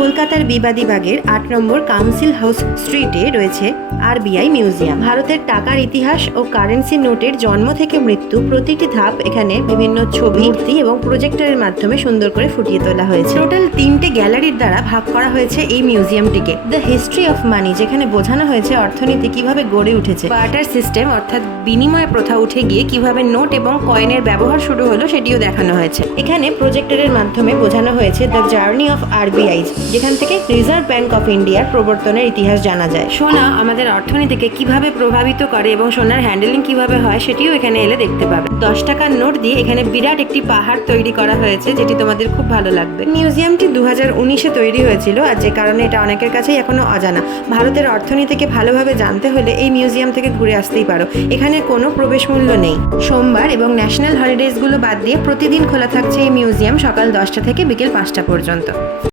কলকাতার বিবাদীবাগের 8 নম্বর council house স্ট্রিটে রয়েছে আরবিআই মিউজিয়াম। ভারতের টাকার ইতিহাস ও কারেন্সি নোটের জন্ম থেকে মৃত্যু প্রতিটি ধাপ এখানে বিভিন্ন ছবি, মূর্তি এবং প্রজেক্টরের মাধ্যমে সুন্দর করে ফুটিয়ে তোলা হয়েছে। টোটাল 3টে গ্যালারির দ্বারা ভাগ করা হয়েছে এই মিউজিয়ামটিকে। দ্য হিস্ট্রি অফ মানি, যেখানে বোঝানো হয়েছে অর্থনীতি কিভাবে গড়ে উঠেছে। বার্টার সিস্টেম অর্থাৎ বিনিময় প্রথা উঠে গিয়ে কিভাবে নোট এবং কয়েনের ব্যবহার শুরু হলো সেটিও দেখানো হয়েছে। এখানে প্রজেক্টরের মাধ্যমে বোঝানো হয়েছে দ্য জার্নি অফ আরবিআই, যেখান থেকে রিজার্ভ ব্যাংক অফ ইন্ডিয়ার প্রবর্তনের ইতিহাস জানা যায়। সোনা আমাদের অর্থনীতিকে কিভাবে প্রভাবিত করে এবং সোনার হ্যান্ডেলিং কিভাবে হয় সেটিও এখানে এলে দেখতে পাবে। 10 টাকার নোট দিয়ে এখানে বিরাট একটি পাহাড় তৈরি করা হয়েছে, যেটি তোমাদের খুব ভালো লাগবে। মিউজিয়ামটি 2019-এ তৈরি হয়েছিল, আর যে কারণে এটা অনেকের কাছেই এখনো অজানা। ভারতের অর্থনীতিকে ভালোভাবে জানতে হলে এই মিউজিয়াম থেকে ঘুরে আসতেই পারো। এখানে কোনো প্রবেশ মূল্য নেই। সোমবার এবং ন্যাশনাল হলিডেজগুলো বাদ দিয়ে প্রতিদিন খোলা থাকছে এই মিউজিয়াম সকাল 10টা থেকে বিকেল 5টা পর্যন্ত।